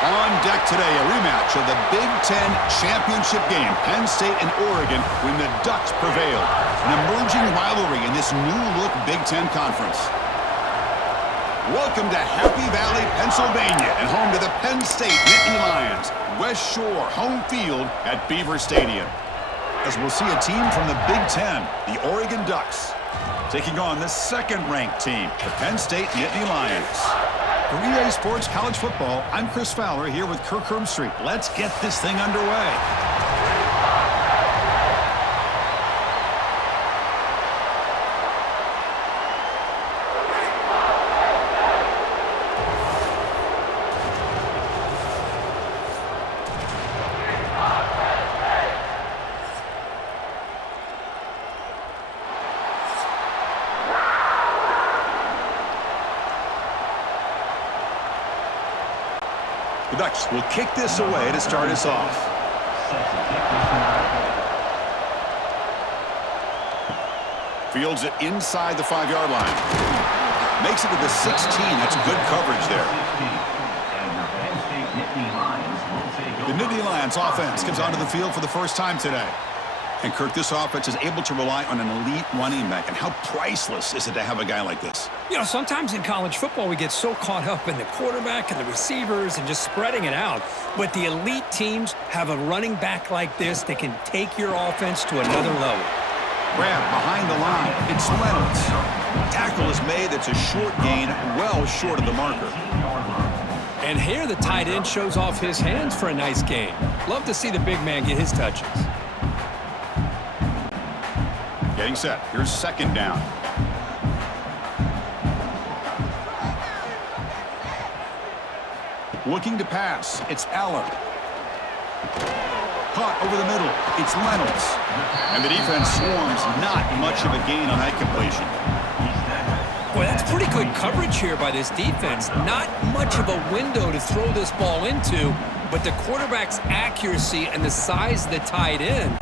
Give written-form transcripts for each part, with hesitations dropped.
On deck today, a rematch of the Big Ten championship game. Penn State and Oregon when the Ducks prevailed. An emerging rivalry in this new-look Big Ten conference. Welcome to Happy Valley, Pennsylvania, and home to the Penn State Nittany Lions. West Shore, home field at Beaver Stadium. As we'll see a team from the Big Ten, the Oregon Ducks, taking on the second-ranked team, the Penn State Nittany Lions. For EA Sports College Football, I'm Chris Fowler here with Kirk Street. Let's get this thing underway. The Ducks will kick this away to start us off. Fields it inside the 5-yard line. Makes it to the 16. That's good coverage there. The Nittany Lions offense comes onto the field for the first time today. And Kirk, this offense is able to rely on an elite running back. And how priceless is it to have a guy like this? You know, sometimes in college football we get so caught up in the quarterback and the receivers and just spreading it out. But the elite teams have a running back like this that can take your offense to another level. Grab behind the line. It's Reynolds. Tackle is made. That's a short gain, well short of the marker. And here the tight end shows off his hands for a nice gain. Love to see the big man get his touches. Getting set. Here's second down. Looking to pass. It's Allar. Caught over the middle. It's Reynolds. And the defense swarms. Not much of a gain on that completion. Boy, that's pretty good coverage here by this defense. Not much of a window to throw this ball into, but the quarterback's accuracy and the size of the tight end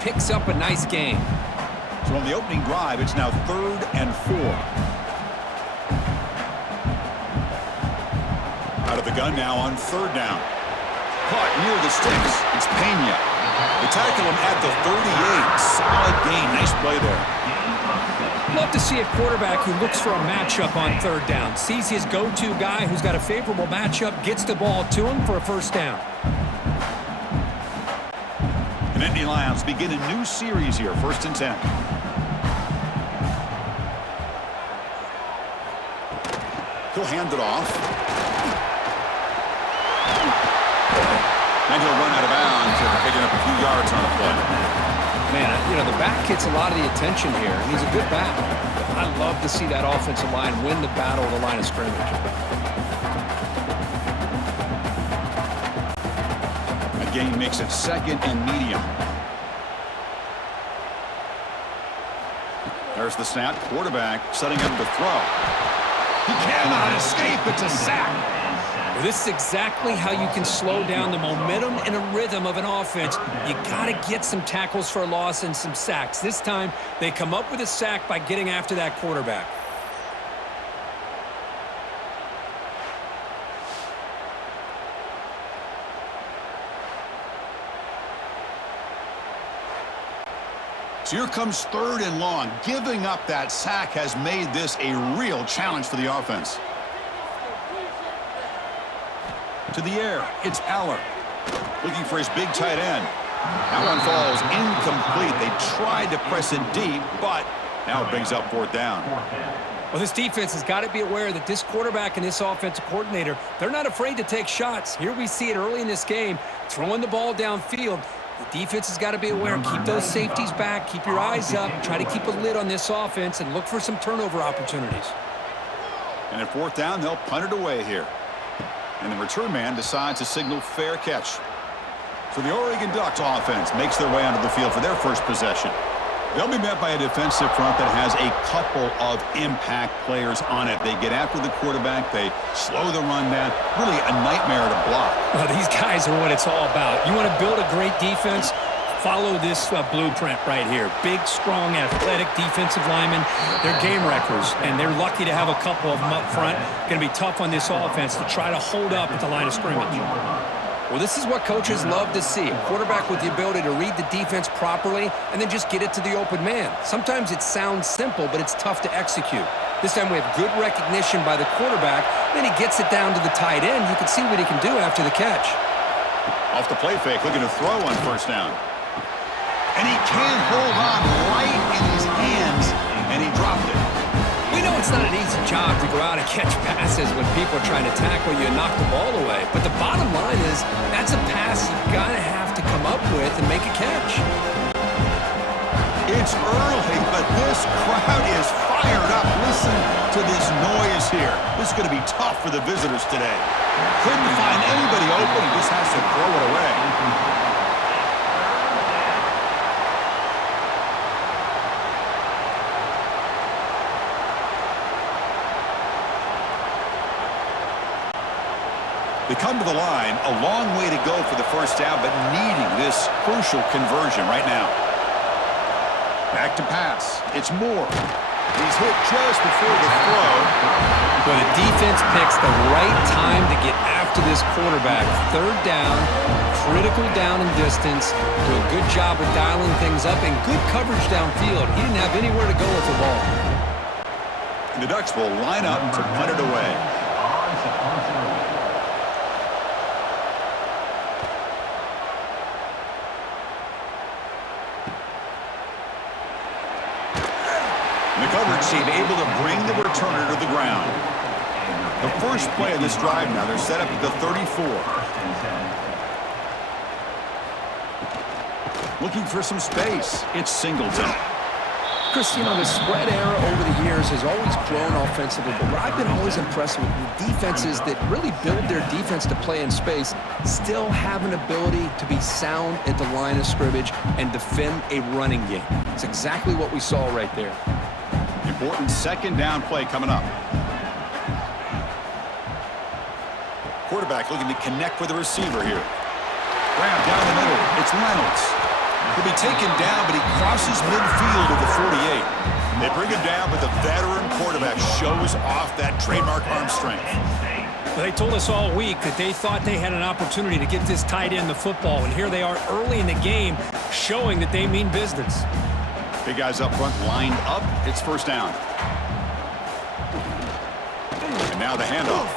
picks up a nice gain. So on the opening drive, it's now 3rd and 4. Out of the gun now on 3rd down. Caught near the sticks. It's Pena. They tackle him at the 38. Solid gain. Nice play there. Love to see a quarterback who looks for a matchup on 3rd down. Sees his go-to guy who's got a favorable matchup, gets the ball to him for a first down. The Nittany Lions begin a new series here. 1st and 10. He'll hand it off. And he'll run out of bounds after picking up a few yards on the play. Man, you know, the back gets a lot of the attention here, and he's a good back. I love to see that offensive line win the battle of the line of scrimmage. A gain makes it 2nd and medium. There's the snap. Quarterback setting up the throw. He cannot escape. It's a sack. Well, this is exactly how you can slow down the momentum and a rhythm of an offense. You got to get some tackles for a loss and some sacks. This time, they come up with a sack by getting after that quarterback. So here comes 3rd and long. Giving up that sack has made this a real challenge for the offense. To the air, it's Allar. Looking for his big tight end. That one falls incomplete. They tried to press it deep, but now it brings up 4th down. Well, this defense has got to be aware that this quarterback and this offensive coordinator, they're not afraid to take shots. Here we see it early in this game, throwing the ball downfield. The defense has got to be aware. Keep those safeties back. Keep your eyes up. Try to keep a lid on this offense and look for some turnover opportunities. And at 4th down, they'll punt it away here. And the return man decides to signal fair catch. So the Oregon Ducks offense makes their way onto the field for their first possession. They'll be met by a defensive front that has a couple of impact players on it. They get after the quarterback. They slow the run down. Really a nightmare to block. Well, these guys are what it's all about. You want to build a great defense? follow this blueprint right here. Big, strong, athletic defensive linemen. They're game wreckers, and they're lucky to have a couple of them up front. Going to be tough on this offense to try to hold up at the line of scrimmage. Well, this is what coaches love to see. A quarterback with the ability to read the defense properly and then just get it to the open man. Sometimes it sounds simple, but it's tough to execute. This time we have good recognition by the quarterback. Then he gets it down to the tight end. You can see what he can do after the catch. Off the play fake, looking to throw on first down. And he can hold on right in his hands, and he dropped it. We know it's not an easy job to go out and catch passes when people are trying to tackle you and knock the ball away. But the bottom line is that's a pass you got to have to come up with and make a catch. It's early, but this crowd is fired up. Listen to this noise here. This is going to be tough for the visitors today. Couldn't find anybody open. He just has to throw it away. They come to the line, a long way to go for the first down, but needing this crucial conversion right now. Back to pass. It's Moore. He's hit just before the throw. Well, the defense picks the right time to get after this quarterback. Third down, critical down and distance. Do a good job of dialing things up and good coverage downfield. He didn't have anywhere to go with the ball. And the Ducks will line up to punt it away. The coverage team able to bring the returner to the ground. The first play of this drive now, they're set up at the 34. Looking for some space. It's Singleton. Chris, you know, the spread era over the years has always grown offensively, but what I've been always impressed with defenses that really build their defense to play in space still have an ability to be sound at the line of scrimmage and defend a running game. It's exactly what we saw right there. Important second down play coming up. Quarterback looking to connect with the receiver here. Grab down the middle. It's Reynolds. He'll be taken down, but he crosses midfield of the 48. They bring him down, but the veteran quarterback shows off that trademark arm strength. Well, they told us all week that they thought they had an opportunity to get this tight end the football, and here they are early in the game showing that they mean business. Big guys up front lined up. It's first down. And now the handoff.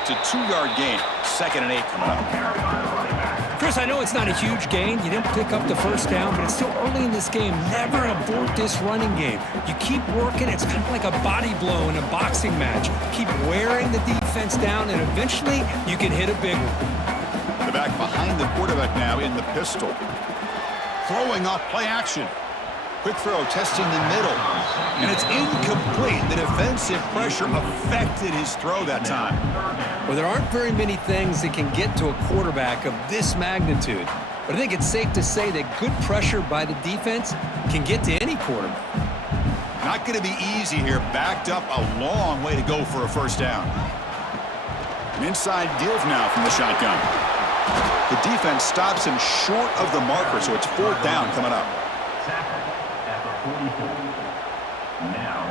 It's a 2-yard gain. 2nd and 8 coming up. Chris, I know it's not a huge gain. You didn't pick up the first down, but it's still early in this game. Never abort this running game. You keep working. It's kind of like a body blow in a boxing match. Keep wearing the defense down, and eventually you can hit a big one. The back behind the quarterback now in the pistol. Throwing off play action. Quick throw testing the middle. And it's incomplete. The defensive pressure affected his throw that time. Well, there aren't very many things that can get to a quarterback of this magnitude. But I think it's safe to say that good pressure by the defense can get to any quarterback. Not going to be easy here. Backed up a long way to go for a first down. An inside give now from the shotgun. The defense stops him short of the marker, so it's 4th down coming up. At the 44. Now,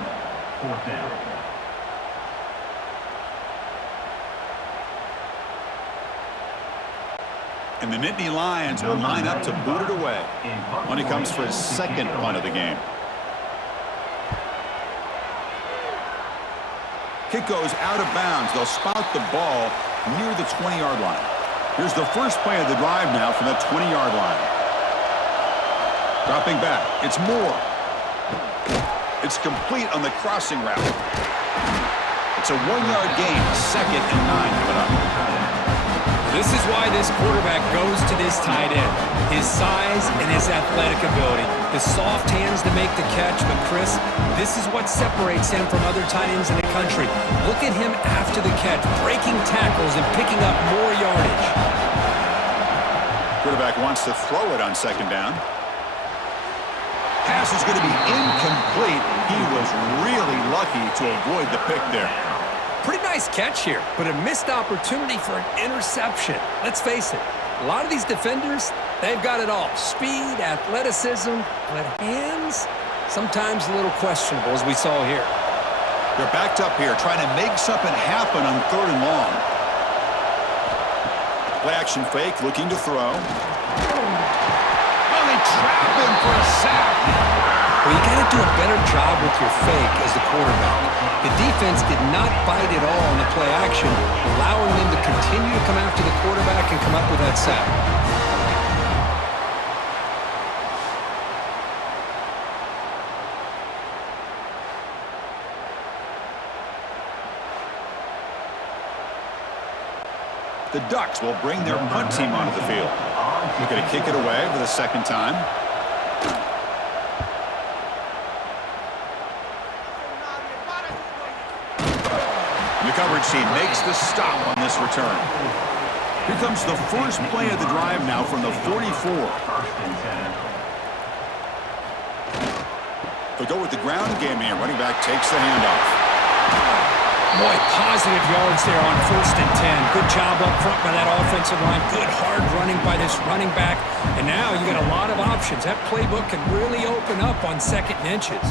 4th down. And the Nittany Lions will line up to boot it away when he comes for his second punt of the game. Kick goes out of bounds. They'll spout the ball near the 20-yard line. Here's the first play of the drive now from the 20-yard line. Dropping back. It's Moore. It's complete on the crossing route. It's a 1-yard gain. 2nd and 9 coming up. This is why this quarterback goes to this tight end. His size and his athletic ability. The soft hands to make the catch, but Chris, this is what separates him from other tight ends in the country. Look at him after the catch, breaking tackles and picking up more yardage. Quarterback wants to throw it on 2nd down. Pass is going to be incomplete. He was really lucky to avoid the pick there. Pretty nice catch here, but a missed opportunity for an interception. Let's face it, A lot of these defenders, they've got it all. Speed, athleticism, but hands, sometimes a little questionable, as we saw here. They're backed up here, trying to make something happen on 3rd and long. Play action fake, looking to throw. Oh, they trap him for a sack. Well, you got to do a better job with your fake as the quarterback. The defense did not bite at all on the play action, allowing them to continue to come after the quarterback and come up with that sack. The Ducks will bring their punt team onto the field. They're going to kick it away for the 2nd time. The coverage team makes the stop on this return. Here comes the first play of the drive now from the 44. They'll go with the ground game here. Running back takes the handoff. Boy, positive yards there on 1st and 10. Good job up front by that offensive line. Good hard running by this running back. And now you got a lot of options. That playbook can really open up on 2nd and inches.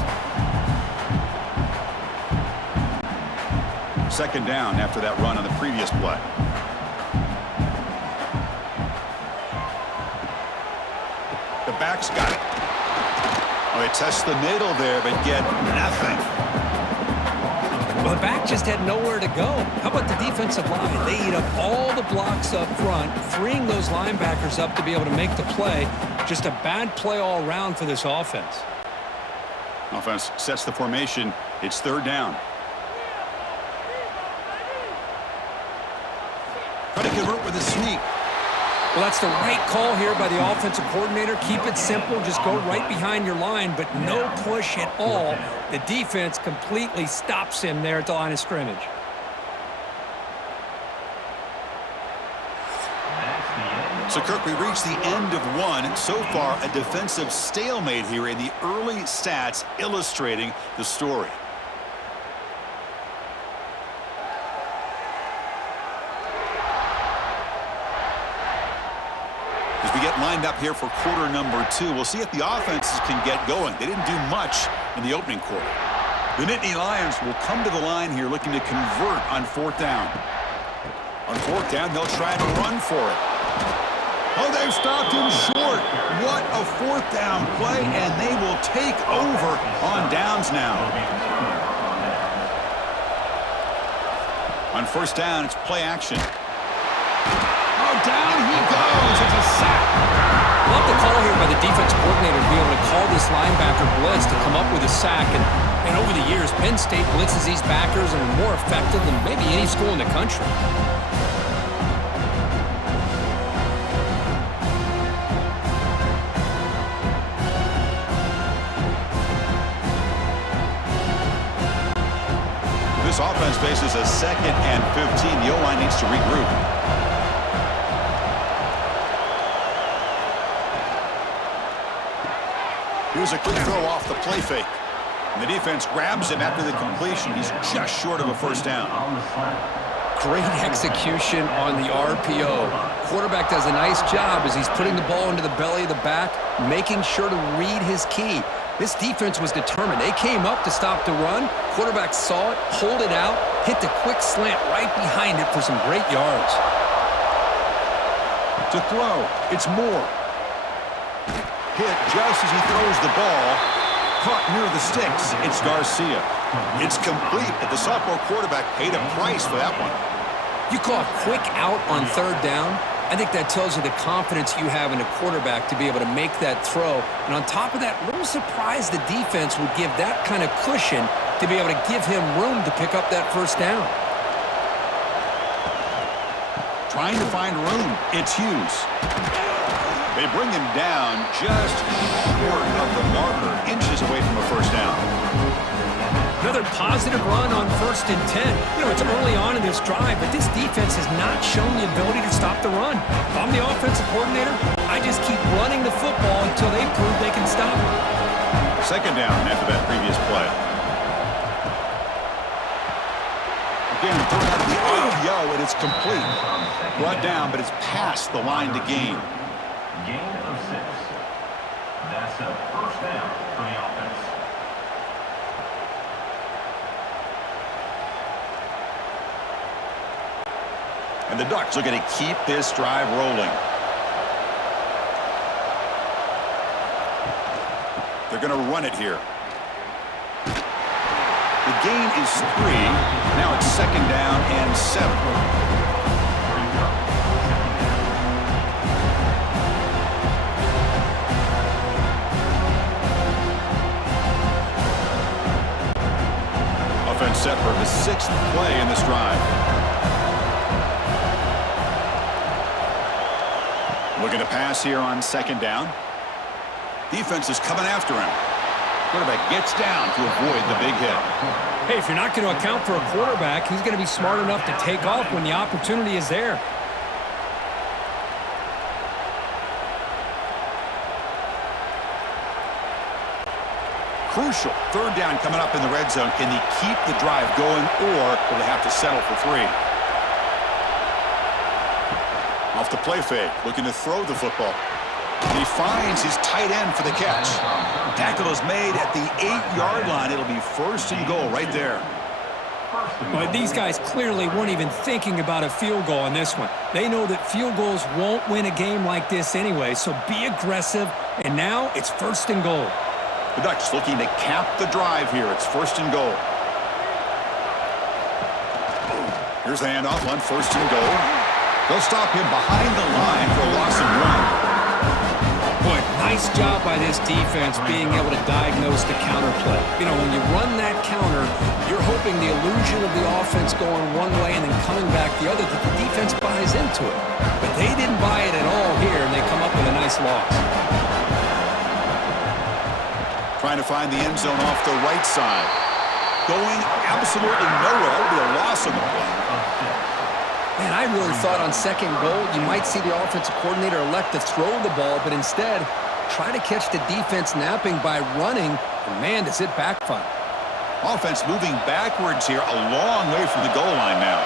2nd down after that run on the previous play. The back's got it. Oh, they test the middle there, but get nothing. Well, the back just had nowhere to go. How about the defensive line? They eat up all the blocks up front, freeing those linebackers up to be able to make the play. Just a bad play all around for this offense. Offense sets the formation. It's 3rd down. Try to convert with a sneak. Well, that's the right call here by the offensive coordinator. Keep it simple. Just go right behind your line, but no push at all. The defense completely stops him there at the line of scrimmage. So, Kirk, we reached the end of one. So far, a defensive stalemate here in the early stats illustrating the story. As we get lined up here for quarter number 2, we'll see if the offenses can get going. They didn't do much in the opening quarter. The Nittany Lions will come to the line here looking to convert on 4th down. On 4th down, they'll try to run for it. Oh, they've stopped him short. What a 4th down play, and they will take over on downs now. On 1st down, it's play action. Oh, down he goes. It's a sack. Love the call here by the defensive coordinator to be able to call this linebacker blitz to come up with a sack. And over the years, Penn State blitzes these backers and are more effective than maybe any school in the country. This offense faces a 2nd and 15. The O-line needs to regroup. Here's a quick throw off the play fake. And the defense grabs him after the completion. He's just short of a 1st down. Great execution on the RPO. Quarterback does a nice job as he's putting the ball into the belly of the back, making sure to read his key. This defense was determined. They came up to stop the run. Quarterback saw it, pulled it out, hit the quick slant right behind it for some great yards. To throw, it's Moore. Hit just as he throws the ball. Caught near the sticks. It's Garcia. It's complete, but the sophomore quarterback paid a price for that one. You call a quick out on 3rd down. I think that tells you the confidence you have in a quarterback to be able to make that throw. And on top of that, a little surprised the defense would give that kind of cushion to be able to give him room to pick up that 1st down. Trying to find room. It's Hughes. They bring him down just short of the marker, inches away from a 1st down. Another positive run on 1st and 10. You know, it's early on in this drive, but this defense has not shown the ability to stop the run. If I'm the offensive coordinator, I just keep running the football until they prove they can stop it. 2nd down after that previous play. Again, thrown out of the RPO, and It's complete. Brought down, but it's past the line to gain. Gain of 6. That's a first down for the offense. And the Ducks are going to keep this drive rolling. They're going to run it here. The gain is 3. Now it's 2nd down and 7. Offense set for the 6th play in this drive. Looking to pass here on 2nd down. Defense is coming after him. Quarterback gets down to avoid the big hit. Hey, if you're not going to account for a quarterback, he's going to be smart enough to take off when the opportunity is there. Crucial. 3rd down coming up in the red zone. Can they keep the drive going, or will they have to settle for 3? Off the play fake, looking to throw the football. He finds his tight end for the catch. Tackle is made at the 8-yard line. It'll be 1st and goal right there. But these guys clearly weren't even thinking about a field goal on this one. They know that field goals won't win a game like this anyway, so be aggressive. And now it's 1st and goal. The Ducks looking to cap the drive here. It's 1st and goal. Here's the handoff on 1st and goal. They'll stop him behind the line for a loss of 1. Boy, nice job by this defense being able to diagnose the counter play. You know, when you run that counter, you're hoping the illusion of the offense going one way and then coming back the other, that the defense buys into it. But they didn't buy it at all here, and they come up with a nice loss. Trying to find the end zone off the right side. Going absolutely nowhere. That'll be a loss on the play. Man, I really thought on 2nd goal you might see the offensive coordinator elect to throw the ball, but instead try to catch the defense napping by running, and man, does it backfire. Offense moving backwards here, a long way from the goal line now.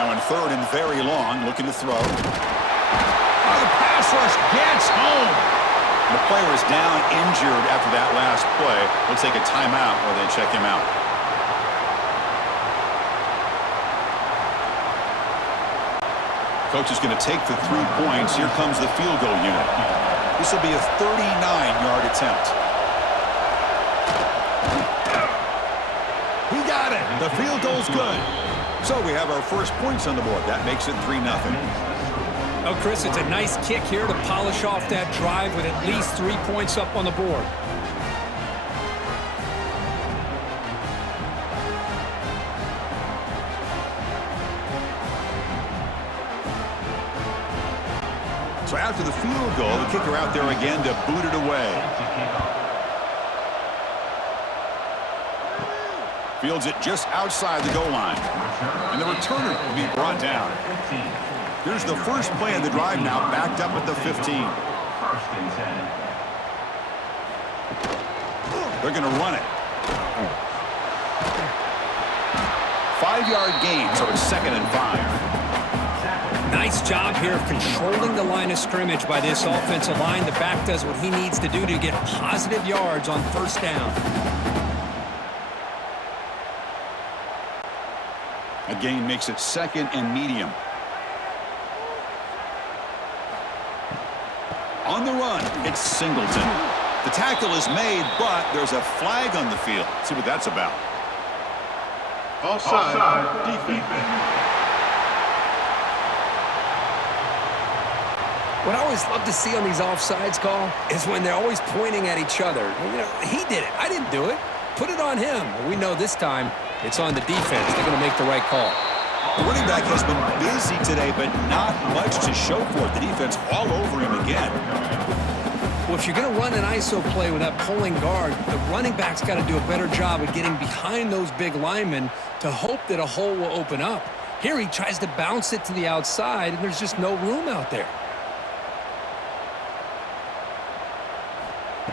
Now in 3rd and very long, looking to throw. Oh, the pass rush gets home. The player is down injured after that last play. We'll take a timeout while they check him out. Coach is going to take the 3 points. Here comes the field goal unit. This will be a 39-yard attempt. He got it. The field goal's good. So we have our first points on the board. That makes it 3-0. Oh, Chris, it's a nice kick here to polish off that drive with at least 3 points up on the board. So after the field goal, the kicker out there again to boot it away. Fields it just outside the goal line. And the returner will be brought down. Here's the first play of the drive now, backed up at the 15. They're going to run it. 5-yard gain, so it's 2nd and 5. Nice job here of controlling the line of scrimmage by this offensive line. The back does what he needs to do to get positive yards on 1st down. A gain makes it 2nd and medium. On the run, it's Singleton. The tackle is made, but there's a flag on the field. Let's see what that's about. Offside. Defense. What I always love to see on these offsides call is when they're always pointing at each other. You know, he did it. I didn't do it. Put it on him. Well, we know this time it's on the defense. They're going to make the right call. The running back has been busy today, but not much to show for it. The defense all over him again. Well, if you're going to run an ISO play with that pulling guard, the running back's got to do a better job of getting behind those big linemen to hope that a hole will open up. Here he tries to bounce it to the outside, and there's just no room out there.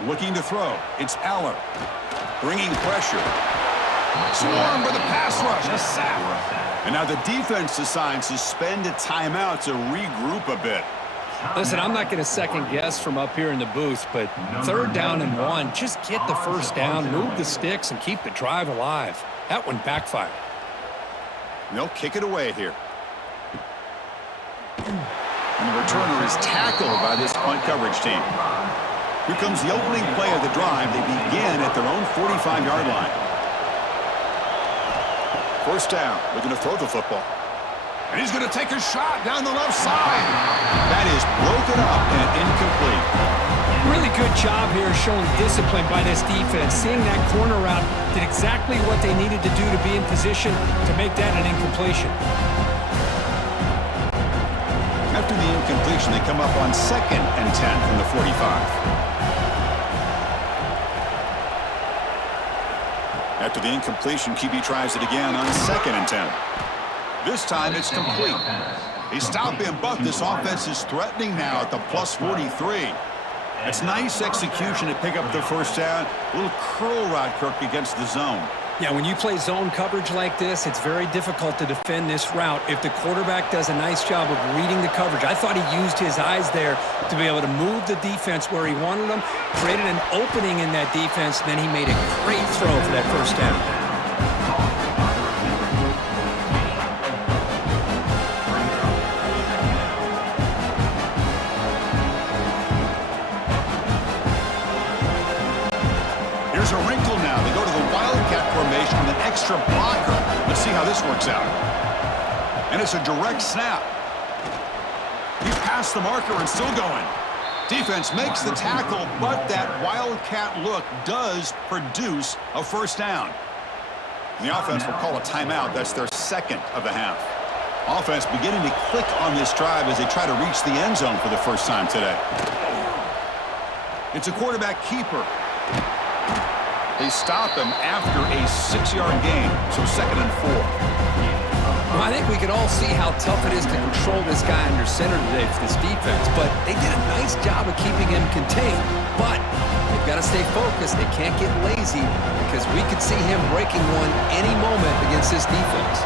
Looking to throw. It's Allar. Bringing pressure. Swarm with a pass rush, a sack. And now the defense decides to spend a timeout to regroup a bit. Listen, I'm not going to second guess from up here in the booth, but 3rd down and 1, just get the first down, move the sticks, and keep the drive alive. That one backfired. They'll kick it away here. And the returner is tackled by this punt coverage team. Here comes the opening play of the drive. They begin at their own 45-yard line. First down. Looking to throw the football. And he's going to take a shot down the left side. That is broken up and incomplete. Really good job here showing discipline by this defense. Seeing that corner route did exactly what they needed to do to be in position to make that an incompletion. After the incompletion, they come up on 2nd and 10 from the 45. After the incompletion, QB tries it again on 2nd and 10. This time it's complete. They stop him, but this offense is threatening now at the plus 43. That's nice execution to pick up the first down. A little curl route, Kirk, against the zone. Yeah, when you play zone coverage like this, it's very difficult to defend this route if the quarterback does a nice job of reading the coverage. I thought he used his eyes there to be able to move the defense where he wanted them, created an opening in that defense, and then he made a great throw for that first down. Here's a wrinkle now. They go to the wildcat formation with an extra blocker. Let's see how this works out. And it's a direct snap. He's past the marker and still going. Defense makes the tackle, but that wildcat look does produce a first down. And the offense will call a timeout. That's their 2nd of the half. Offense beginning to click on this drive as they try to reach the end zone for the first time today. It's a quarterback keeper. They stop him after a 6-yard gain, so 2nd and 4. Well, I think we can all see how tough it is to control this guy under center today for this defense, but they did a nice job of keeping him contained. But they've got to stay focused. They can't get lazy because we could see him breaking one any moment against this defense.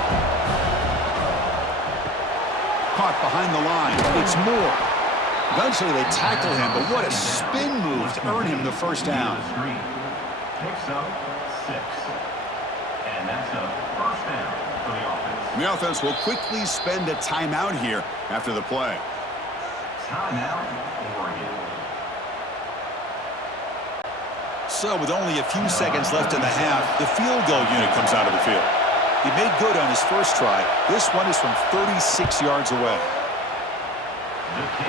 Caught behind the line. It's Moore. Eventually they tackle him, but what a spin move to earn him the first down. Picks up 6. And that's a first down for the offense. The offense will quickly spend a timeout here after the play. Timeout, Oregon. So with only a few seconds left in the half, the field goal unit comes out of the field. He made good on his first try. This one is from 36 yards away.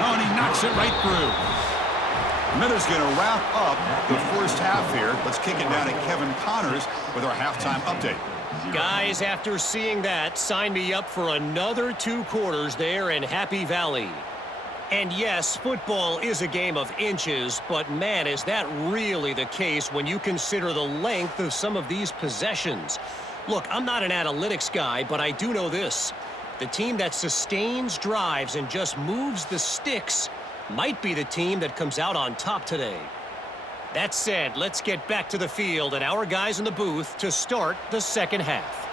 Oh, and he knocks it right through. Miller's going to wrap up the first half here. Let's kick it down to Kevin Connors with our halftime update. Guys, after seeing that, sign me up for another 2 quarters there in Happy Valley. And yes, football is a game of inches, but man, is that really the case when you consider the length of some of these possessions. Look, I'm not an analytics guy, but I do know this. The team that sustains drives and just moves the sticks might be the team that comes out on top today. That said, let's get back to the field and our guys in the booth to start the second half.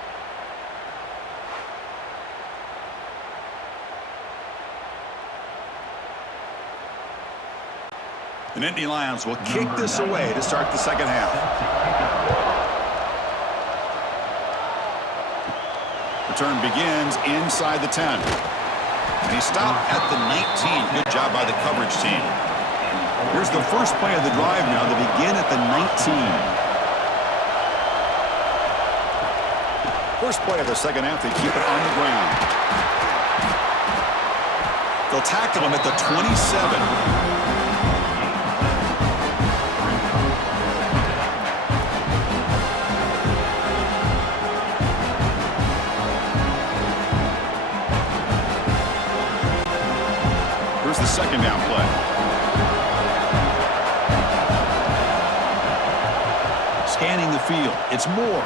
The Nittany Lions will kick this away to start the second half. Return begins inside the 10. And he stopped at the 19. Good job by the coverage team. Here's the first play of the drive now. They begin at the 19. First play of the second half, they keep it on the ground. They'll tackle him at the 27. The second down play. Scanning the field. It's Moore.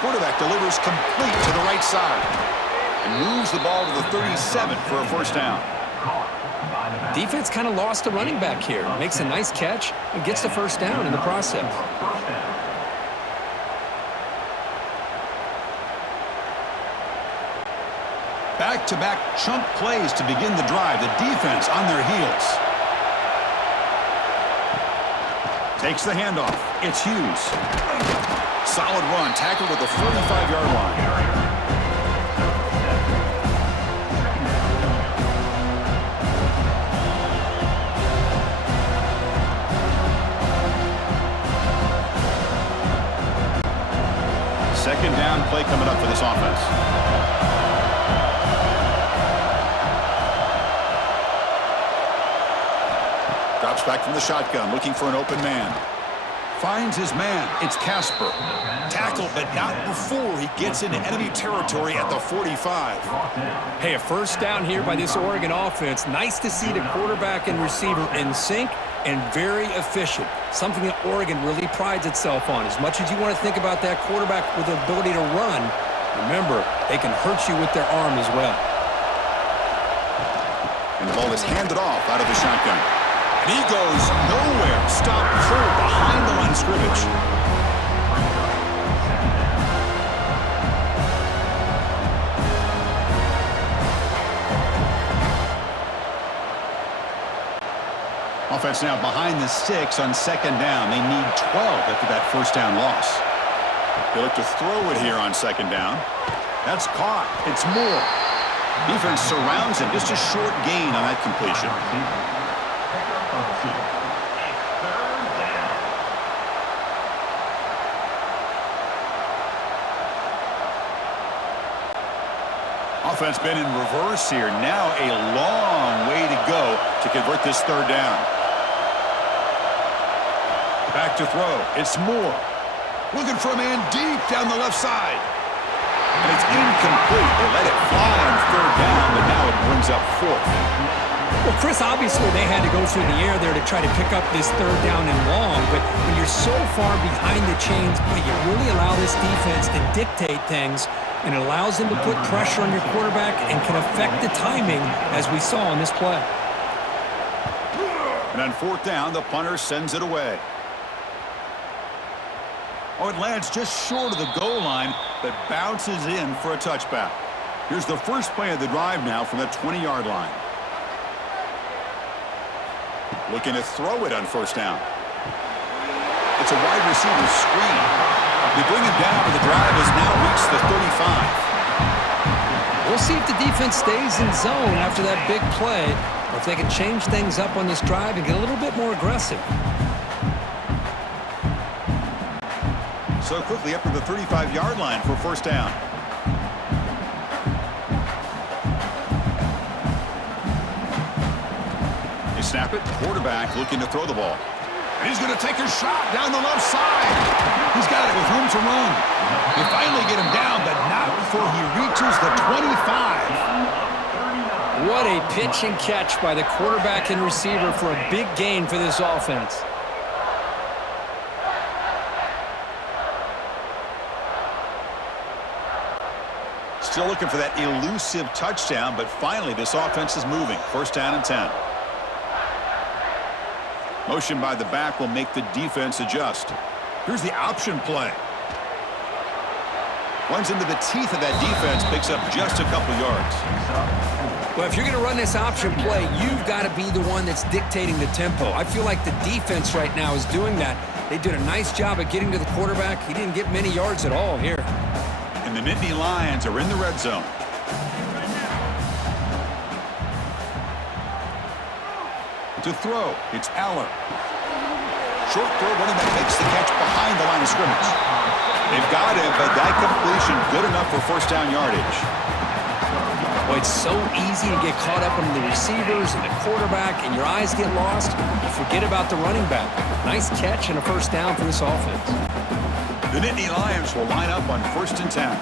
Quarterback delivers complete to the right side and moves the ball to the 37 for a first down. Defense kind of lost a running back here. Makes a nice catch and gets the first down in the process. Back-to-back chunk plays to begin the drive. The defense on their heels. Takes the handoff. It's Hughes. Solid run, tackled at the 45-yard line. Second down play coming up for this offense. Drops back from the shotgun, looking for an open man. Finds his man. It's Casper. Tackled, but not before he gets into enemy territory at the 45. Hey, a first down here by this Oregon offense. Nice to see the quarterback and receiver in sync and very efficient. Something that Oregon really prides itself on. As much as you want to think about that quarterback with the ability to run, remember, they can hurt you with their arm as well. And the ball is handed off out of the shotgun. And he goes nowhere. Stop cold behind the line of scrimmage. Offense now behind the 6 on second down. They need 12 after that first down loss. They look to throw it here on second down. That's caught. It's Moore. Defense surrounds him. Just a short gain on that completion. Offense been in reverse here. Now a long way to go to convert this third down. Back to throw. It's Moore. Looking for a man deep down the left side. And it's incomplete. They let it fly on third down, but now it brings up fourth. Well, Chris, obviously they had to go through the air there to try to pick up this third down and long, but when you're so far behind the chains, boy, you really allow this defense to dictate things, and it allows them to put pressure on your quarterback and can affect the timing, as we saw on this play. And on fourth down, the punter sends it away. Oh, it lands just short of the goal line, but bounces in for a touchback. Here's the first play of the drive now from the 20-yard line. Looking to throw it on first down. It's a wide receiver screen. They bring it down, but the drive has now reached the 35. We'll see if the defense stays in zone after that big play, or if they can change things up on this drive and get a little bit more aggressive. So quickly up to the 35-yard line for first down. They snap it. Quarterback looking to throw the ball. And he's going to take a shot down the left side. He's got it with room to run. They finally get him down, but not before he reaches the 25. What a pitch and catch by the quarterback and receiver for a big gain for this offense. Still looking for that elusive touchdown, but finally this offense is moving. First down and 10. Motion by the back will make the defense adjust. Here's the option play. Runs into the teeth of that defense, picks up just a couple yards. Well, if you're going to run this option play, you've got to be the one that's dictating the tempo. I feel like the defense right now is doing that. They did a nice job of getting to the quarterback. He didn't get many yards at all here. And the Nittany Lions are in the red zone. To throw, it's Allar. Short throw, running that makes the catch behind the line of scrimmage. They've got it, but that completion good enough for first down yardage. Well, it's so easy to get caught up in the receivers and the quarterback, and your eyes get lost. You forget about the running back. Nice catch and a first down for this offense. The Nittany Lions will line up on first and 10.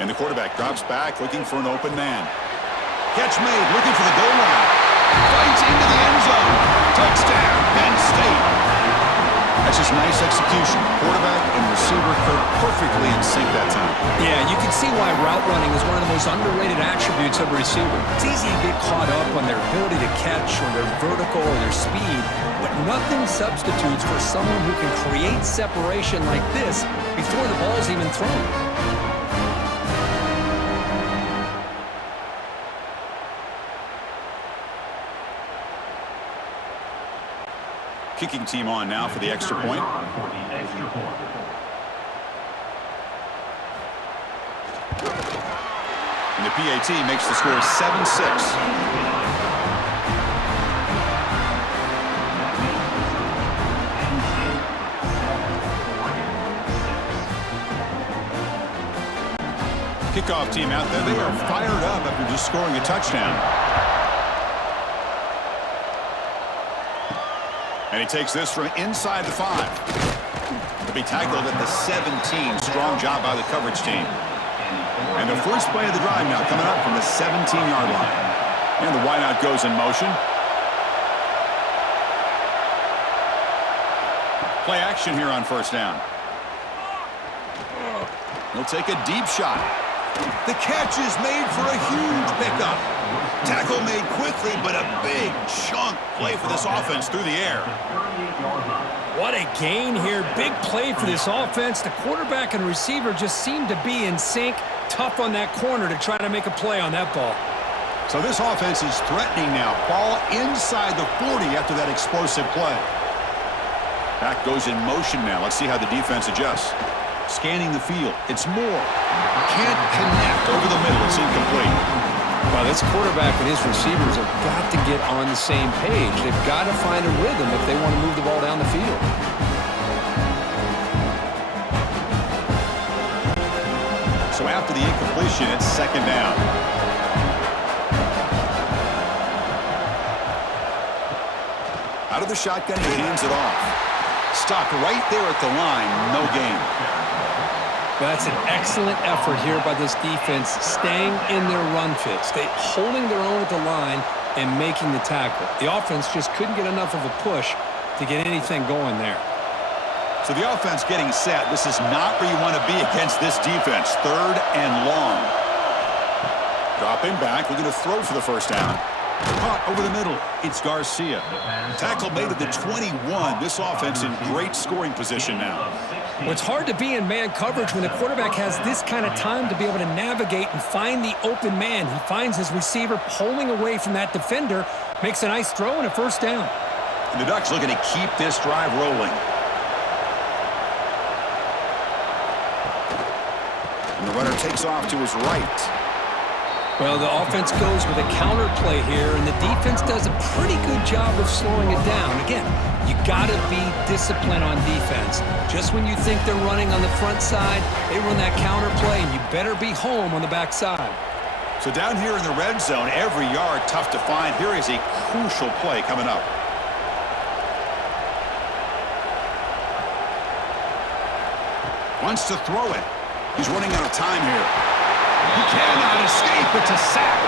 And the quarterback drops back, looking for an open man. Catch made, looking for the goal line. Fights into the end zone. Touchdown, Penn State. That's just nice execution. Quarterback and receiver perfectly in sync that time. Yeah, you can see why route running is one of the most underrated attributes of a receiver. It's easy to get caught up on their ability to catch or their vertical or their speed, but nothing substitutes for someone who can create separation like this before the ball's even thrown. Kicking team on now for the extra point. And the PAT makes the score 7-6. Kickoff team out there. They are fired up after just scoring a touchdown. And he takes this from inside the 5. To be tackled at the 17. Strong job by the coverage team. And the first play of the drive now coming up from the 17-yard line. And the wideout goes in motion. Play action here on first down. He'll take a deep shot. The catch is made for a huge pickup. Tackle made quickly, but a big chunk play for this offense through the air. What a gain here. Big play for this offense. The quarterback and receiver just seem to be in sync. Tough on that corner to try to make a play on that ball. So this offense is threatening now. Ball inside the 40 after that explosive play. Back goes in motion now. Let's see how the defense adjusts. Scanning the field. It's Moore. Can't connect over the middle. It's incomplete. Well, this quarterback and his receivers have got to get on the same page. They've got to find a rhythm if they want to move the ball down the field. So after the incompletion, it's second down. Out of the shotgun, he hands it off. Stopped right there at the line. No gain. That's an excellent effort here by this defense, staying in their run fit, holding their own at the line and making the tackle. The offense just couldn't get enough of a push to get anything going there. So the offense getting set. This is not where you want to be against this defense. Third and long. Dropping back, looking to throw for the first down. Caught over the middle. It's Garcia. Tackle made at the 21. This offense in great scoring position now. Well, it's hard to be in man coverage when the quarterback has this kind of time to be able to navigate and find the open man. He finds his receiver pulling away from that defender, makes a nice throw and a first down. And the Ducks looking to keep this drive rolling. And the runner takes off to his right. Well, the offense goes with a counter play here, and the defense does a pretty good job of slowing it down. Again, you got to be disciplined on defense. Just when you think they're running on the front side, they run that counter play, and you better be home on the back side. So down here in the red zone, every yard tough to find. Here is a crucial play coming up. Wants to throw it. He's running out of time here. He cannot escape. It's a sack.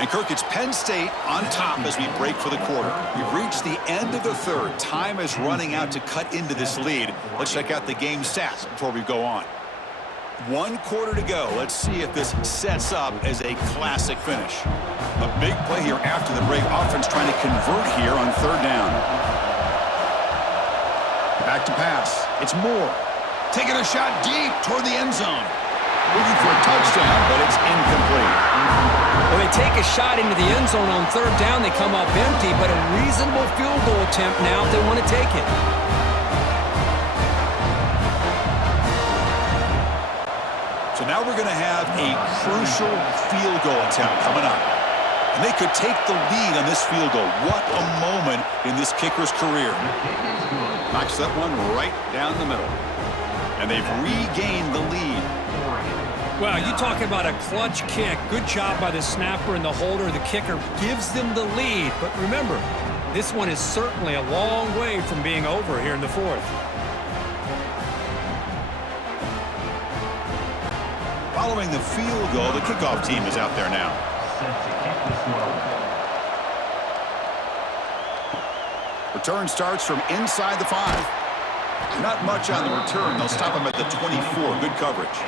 And Kirk, it's Penn State on top as we break for the quarter. We've reached the end of the third. Time is running out to cut into this lead. Let's check out the game stats before we go on. 1 quarter to go. Let's see if this sets up as a classic finish. A big play here after the break. Offense trying to convert here on third down. Back to pass. It's Moore. Taking a shot deep toward the end zone. Looking for a touchdown, but it's incomplete. Well, they take a shot into the end zone on third down. They come up empty, but a reasonable field goal attempt now if they want to take it. So now we're going to have a crucial field goal attempt coming up. And they could take the lead on this field goal. What a moment in this kicker's career. Knocks that one right down the middle. And they've regained the lead. Well, you talk about a clutch kick. Good job by the snapper and the holder. The kicker gives them the lead. But remember, this one is certainly a long way from being over here in the fourth. Following the field goal, the kickoff team is out there now. Return starts from inside the 5. Not much on the return. They'll stop him at the 24. Good coverage.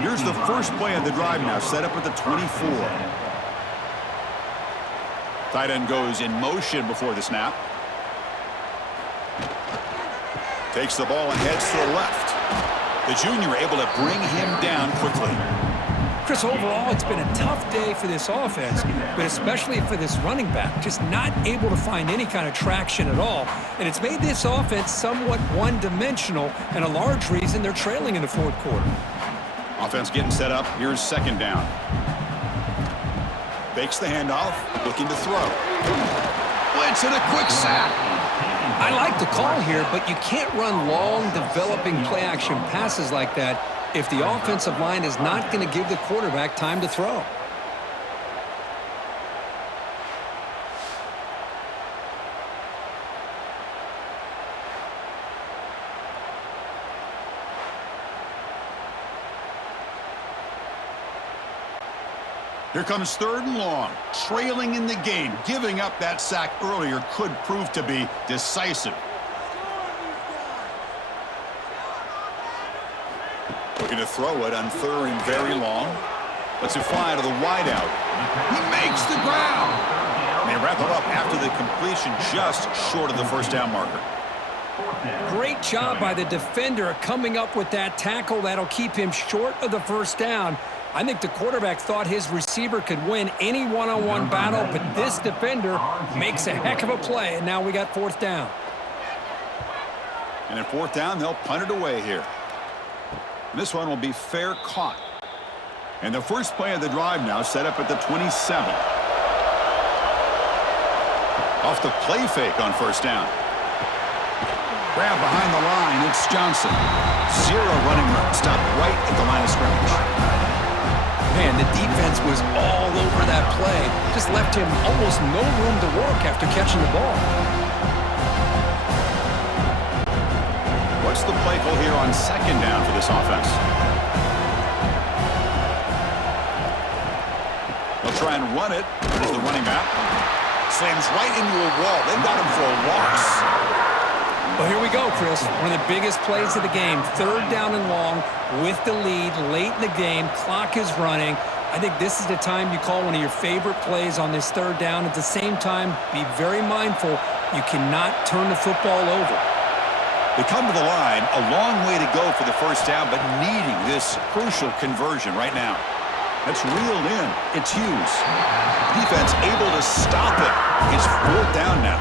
Here's the first play of the drive now, set up at the 24. Tight end goes in motion before the snap. Takes the ball and heads to the left. The junior able to bring him down quickly. Chris, overall, it's been a tough day for this offense, but especially for this running back. Just not able to find any kind of traction at all. And it's made this offense somewhat one-dimensional, and a large reason they're trailing in the fourth quarter. Offense getting set up. Here's second down. Fakes the handoff, looking to throw. Blitz and a quick sack. I like the call here, but you can't run long, developing play-action passes like that if the offensive line is not going to give the quarterback time to throw. Here comes third and long. Trailing in the game. Giving up that sack earlier could prove to be decisive. Looking to throw it on third and very long. Lets it fly to the wideout. He makes the ground. And they wrap it up after the completion just short of the first down marker. Great job by the defender coming up with that tackle that'll keep him short of the first down. I think the quarterback thought his receiver could win any one-on-one battle, but this defender makes a heck of a play, and now we got fourth down. And at fourth down, they'll punt it away here. This one will be fair caught. And the first play of the drive now set up at the 27. Off the play fake on first down. Grab behind the line, it's Johnson. Zero running room, stopped right at the line of scrimmage. Man, the defense was all over that play. Just left him almost no room to work after catching the ball. What's the play call here on second down for this offense? They'll try and run it. Here's the running back. Slams right into a wall. They've got him for a loss. Well, here we go, Chris. One of the biggest plays of the game. Third down and long with the lead late in the game. Clock is running. I think this is the time you call one of your favorite plays on this third down. At the same time, be very mindful. You cannot turn the football over. They come to the line, a long way to go for the first down, but needing this crucial conversion right now. That's reeled in. It's Hughes. Defense able to stop it. It's fourth down now.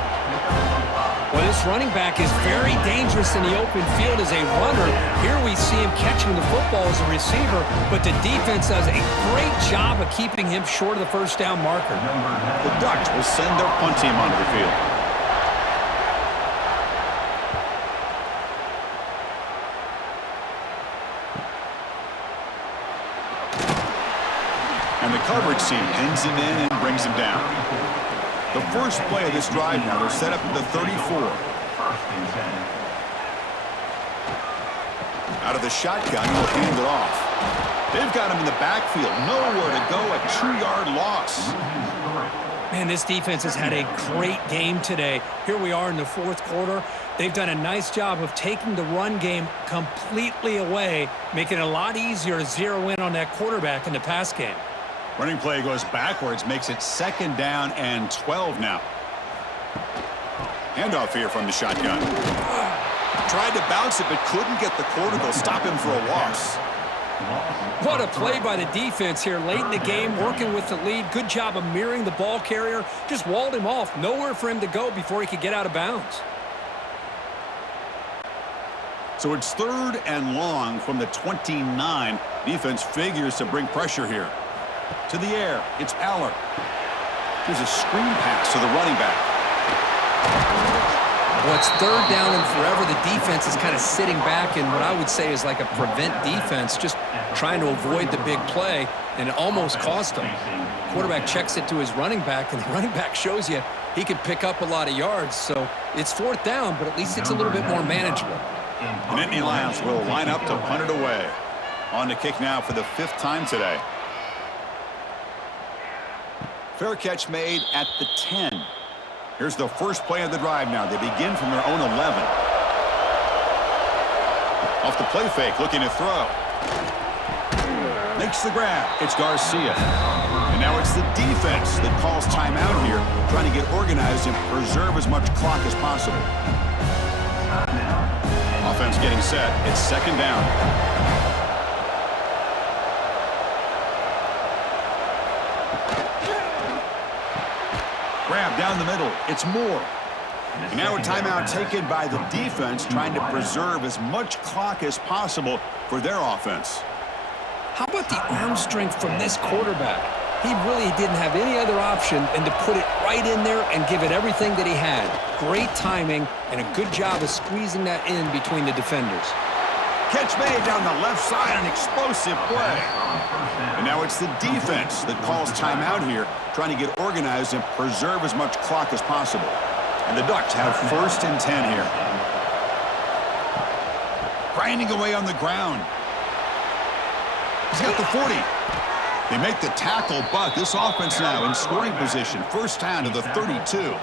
Well, this running back is very dangerous in the open field as a runner. Here we see him catching the football as a receiver, but the defense does a great job of keeping him short of the first down marker. The Ducks will send their punt team onto the field. And the coverage team pins him in and brings him down. The first play of this drive now, they're set up at the 34. Out of the shotgun, he'll hand it off. They've got him in the backfield. Nowhere to go, a 2-yard loss. Man, this defense has had a great game today. Here we are in the fourth quarter. They've done a nice job of taking the run game completely away, making it a lot easier to zero in on that quarterback in the pass game. Running play goes backwards, makes it second down and 12 now. Handoff here from the shotgun. Tried to bounce it, but couldn't get the quarter. They'll stop him for a loss. What a play by the defense here late in the game, working with the lead. Good job of mirroring the ball carrier. Just walled him off. Nowhere for him to go before he could get out of bounds. So it's third and long from the 29. Defense figures to bring pressure here. To the air, it's Allar. Here's a screen pass to the running back. Well, it's third down and forever. The defense is kind of sitting back in what I would say is like a prevent defense, just trying to avoid the big play, and it almost cost them. Quarterback checks it to his running back, and the running back shows you he could pick up a lot of yards. So it's fourth down, but at least it's a little bit more manageable. The Nittany Lions will line up to punt it away. On to kick now for the 5th time today. Fair catch made at the 10. Here's the first play of the drive now. They begin from their own 11. Off the play fake, looking to throw. Makes the grab. It's Garcia. And now it's the defense that calls timeout here, trying to get organized and preserve as much clock as possible. Offense getting set. It's second down. Grab down the middle. It's Moore. And now a timeout taken by the defense, trying to preserve as much clock as possible for their offense. How about the arm strength from this quarterback? He really didn't have any other option than to put it right in there and give it everything that he had. Great timing and a good job of squeezing that in between the defenders. Catch made down the left side, an explosive play. And now it's the defense that calls timeout here, trying to get organized and preserve as much clock as possible. And the Ducks have 1st and 10 here. Grinding away on the ground. He's got the 40. They make the tackle, but this offense now in scoring position. 1st down to the 32.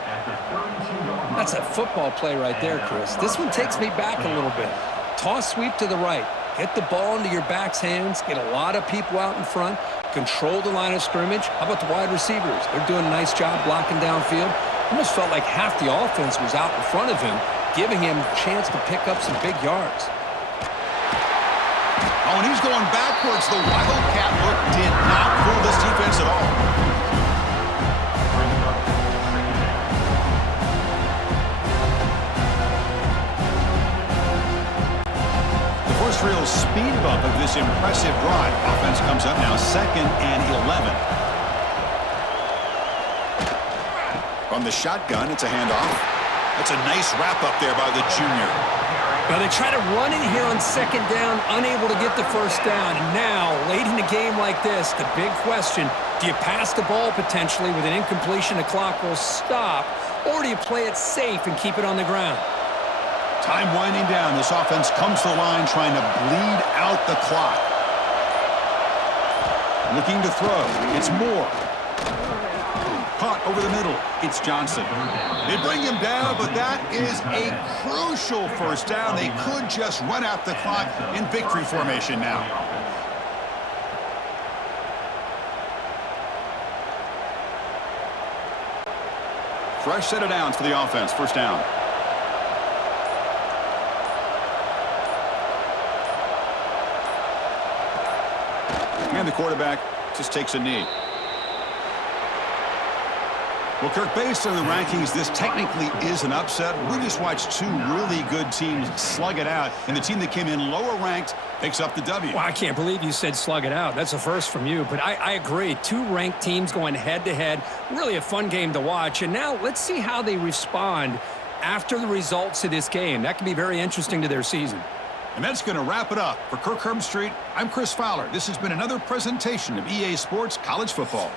That's a football play right there, Chris. This one takes me back a little bit. Toss sweep to the right. Get the ball into your back's hands. Get a lot of people out in front. Control the line of scrimmage. How about the wide receivers? They're doing a nice job blocking downfield. Almost felt like half the offense was out in front of him, giving him a chance to pick up some big yards. Oh, and he's going backwards. The Wildcat look did not fool this defense at all. The first real speed bump of this impressive drive. Offense comes up now 2nd and 11. From the shotgun, it's a handoff. That's a nice wrap up there by the junior. Now they try to run in here on 2nd down, unable to get the 1st down. And now, late in a game like this, the big question, do you pass the ball potentially with an incompletion? The clock will stop, or do you play it safe and keep it on the ground? Time winding down. This offense comes to the line trying to bleed out the clock. Looking to throw. It's Moore. Caught over the middle. It's Johnson. They bring him down, but that is a crucial 1st down. They could just run out the clock in victory formation now. Fresh set of downs for the offense. 1st down. And the quarterback just takes a knee. Well, Kirk, based on the rankings, this technically is an upset. We just watched 2 really good teams slug it out, and the team that came in lower ranked picks up the W. Well, I can't believe you said slug it out. That's a first from you, but I agree. 2 ranked teams going head-to-head. Really a fun game to watch. And now let's see how they respond after the results of this game. That can be very interesting to their season. And that's going to wrap it up. For Kirk Herbstreit, I'm Chris Fowler. This has been another presentation of EA Sports College Football.